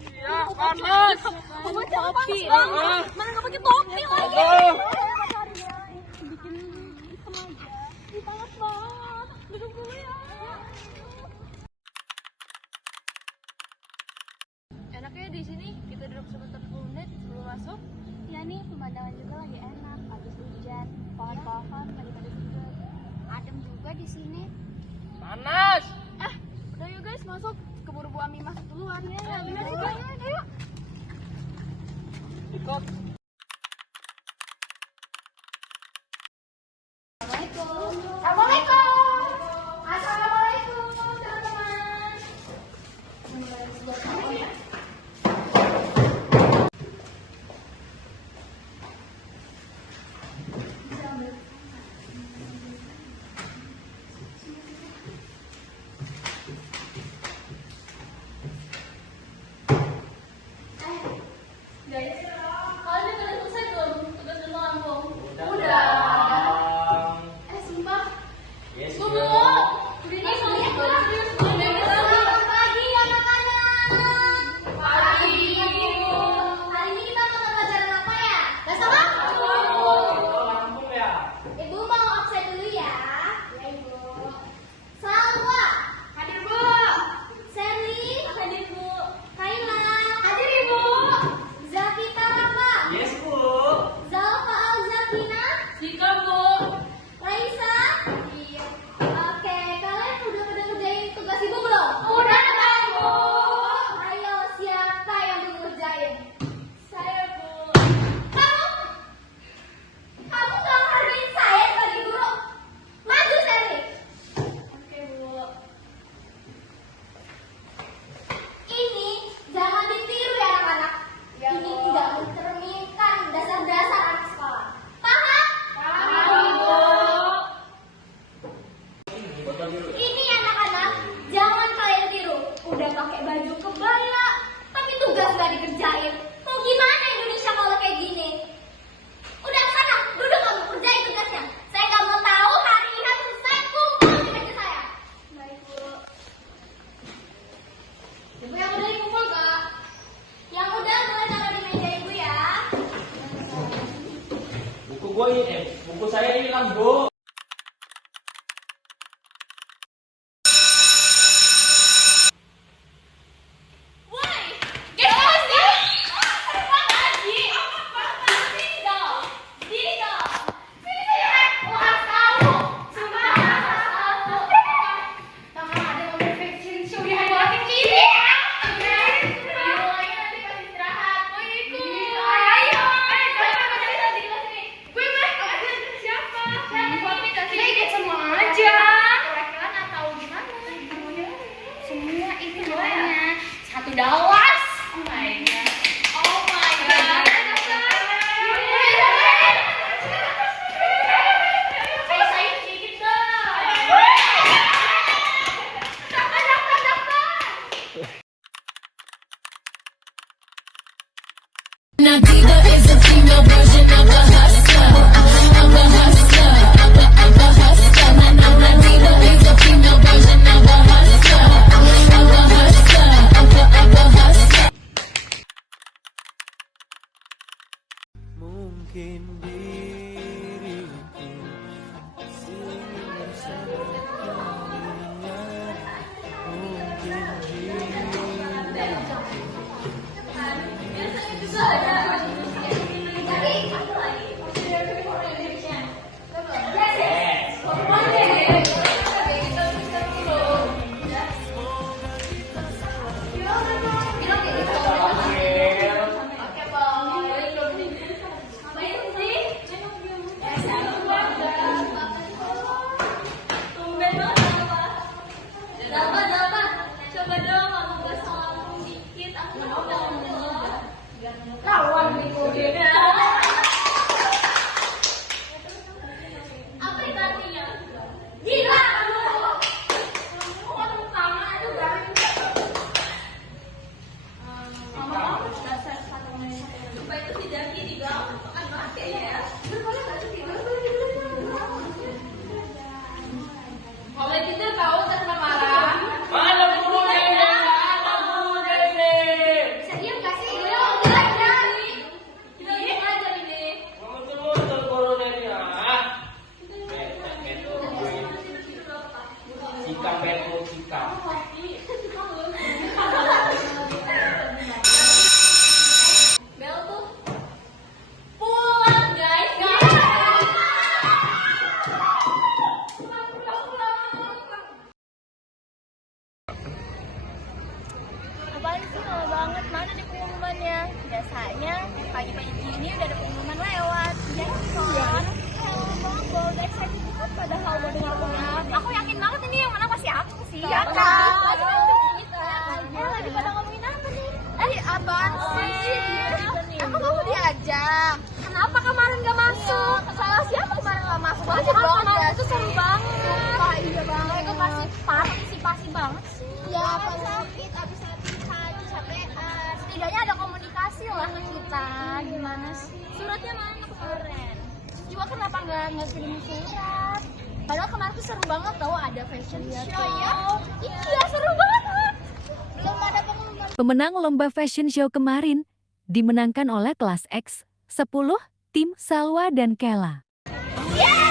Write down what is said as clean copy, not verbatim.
Iya, panas. Kamu jangan panas banget. Mana nggak pakai topi lagi? Bikin hitam aja. Ih, panas banget. Duduk dulu ya. Enaknya di sini kita duduk sebentar 10 menit sebelum masuk. Ya nih, pemandangan juga lagi enak. Habis hujan, pohon-pohon lagi pada segar. Adem juga di sini. Panas. Udah yuk guys, masuk. Keburu Bu Ami masuk duluan. Ya, bener juga. Ayo. Ikut. Assalamualaikum. Assalamualaikum teman-teman. Guys, kalian udah selesai belum tugas di kampung? Udah. Sumpah. Yes, Tunggu. Ini soalnya serius. Selamat pagi anak-anak. Pagi, Ibu. Hari ini kita mau pelajaran apa ya? Bahasa Lampung ya. Ibu mau absen dulu ya. Ya, Ibu. Salwa. Hadir, Bu. Sally. Hadir, Bu. Kaila. Hadir, Ibu. Zakita Rama. Yes, Bu. Zalfa Al-Zakina. Jika Bu. Raisa. Iya. Oke, kalian udah pada ngerjain tugas Ibu belum? Udah, Bu. Ayo, siapa yang belum ngerjain? Saya, Bu. Kamu gak ngehargain saya sebagai guru? Maju, Sally. Oke, Bu. Ini jangan ditiru ya anak-anak. Ini tidak mencerminkan dasar-dasar anak sekolah. Paham? Paham, Bu. Ini anak-anak, jangan kalian tiru. Udah pakai baju kebaya, tapi tugas gak dikerjain. Mau gimana Indonesia kalau kayak gini? Udah sana, duduk kamu kerjain tugasnya. Saya gak mau tahu hari ini harus selesai, kumpul di meja saya. Baik, Bu. Ibu yang udah dikumpul gak? Yang udah boleh taruh di meja Ibu ya. Buku saya hilang, Bu. Woi, guys, terbang lagi. Sini dong, sini dong. Sini saya. Harus tahu. Sumpah harus tahu. Tangan ada yang perfection show di hari waktu ini. Mulainya nanti pas istirahat. Mau ikut? Ayo. Jangan di kelas ini. Gue siapa? Ya ikut semua aja. Kira-kira atau gimana? Semua ikut semuanya. Satu dawas. Oh my god. Oh my god. Saya sedikit dong. Nativa is a female version of a hustler. Of a hustler. Of a hustler. Nativa is a female version of a hustler. Of a hustler. Of a hustler. Mungkin diriku sini bersama kalian. Mungkin Tahu Ngapain sih lama banget? Mana nih pengumumannya? Biasanya pagi-pagi gini udah ada pengumuman lewat. Ya kan? Bawa excited banget padahal udah dengar pengumuman. Aku yakin banget ini yang menang pasti aku sih. Ya kan? Lagi pada ngomongin apa nih? Apaan sih? Aku mau diajak. Kenapa kemarin gak masuk? Salah siapa kemarin gak masuk? Wajib Aku dong, kemarin Mas. itu seru banget. Wah, iya banget. Itu pasti partisipasi banget sih. Ya, apa sakit, abis latihan, capean. Setidaknya ada komunikasi lah ke kita. Gimana sih? Suratnya mana kemarin? Juga kenapa nggak kirim surat? Padahal kemarin tuh seru banget tau, ada fashion show. Iya, seru banget. Belum ada pengumuman. Pemenang lomba fashion show kemarin dimenangkan oleh kelas X 10 tim Salwa dan Kela. Yeay!